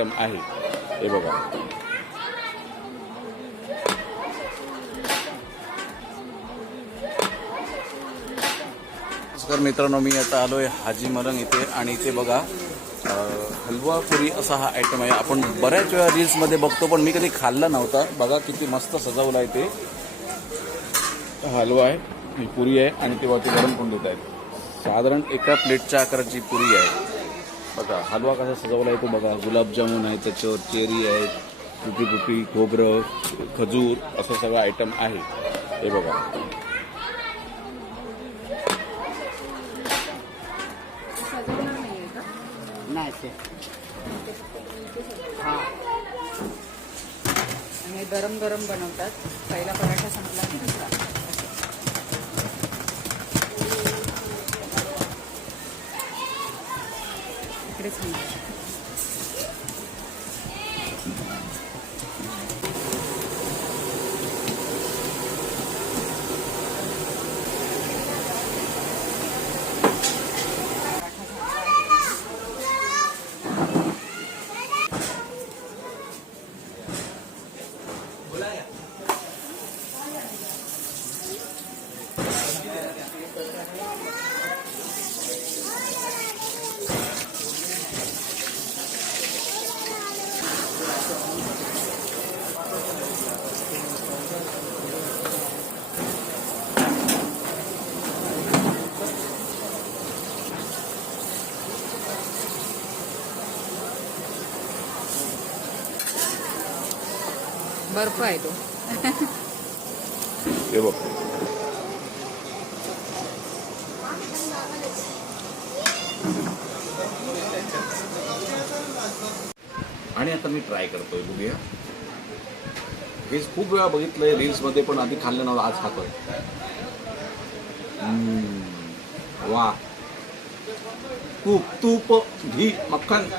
Item आहे हे बघा। नमस्कार मित्रांनो, मी आता आलोय हाजी मलंग इथे आणि इथे बघा हलवा पुरी असा हा आयटम आहे। आपण बऱ्याच वेळा रील्समध्ये बघतो पण मी कधी खाल्ला नव्हता। बघा किती मस्त सजवलं आहे ते। हलवा आहे, ही पुरी आहे आणि ते वरती गरम करून देत आहेत। साधारण एका प्लेटच्या आकाराची पुरी आहे। बघा हलवा कसा सजवला आहे तो बघा। गुलाबजामुन आहे, त्याच्यावर चेरी आहे, तुटी तुटी खोबरं, खजूर असं सगळं आयटम आहे हे बघा। आणि गरम गरम बनवतात। पहिला पराठा संपला की दुसरा इकडेच बर्फ आहे तो हे बघ। आणि आता मी ट्राय करतोय, बघूया। हे खूप वेळा बघितलंय रील्स मध्ये पण आधी खाल्लं नव्हतं, आज खातोय। वा, तूप घी मक्खन,